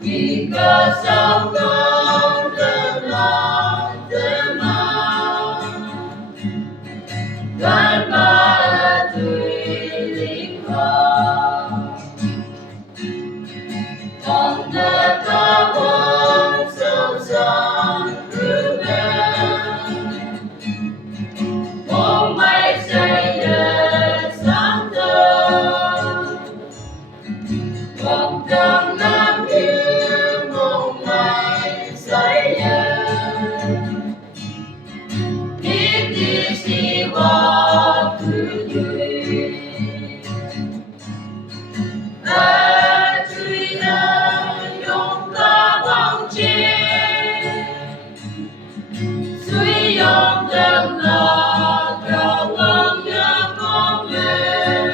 Because of God, the Lord, the man, God mà tùy linh hồn, on the carbon so sun remain. Oh my Savior, Sanctum, con đang làm yêu mong mai Savior. If this is what to do, truy ra用ta bằng trên, suy用đấng là cao vang nhớ con lên.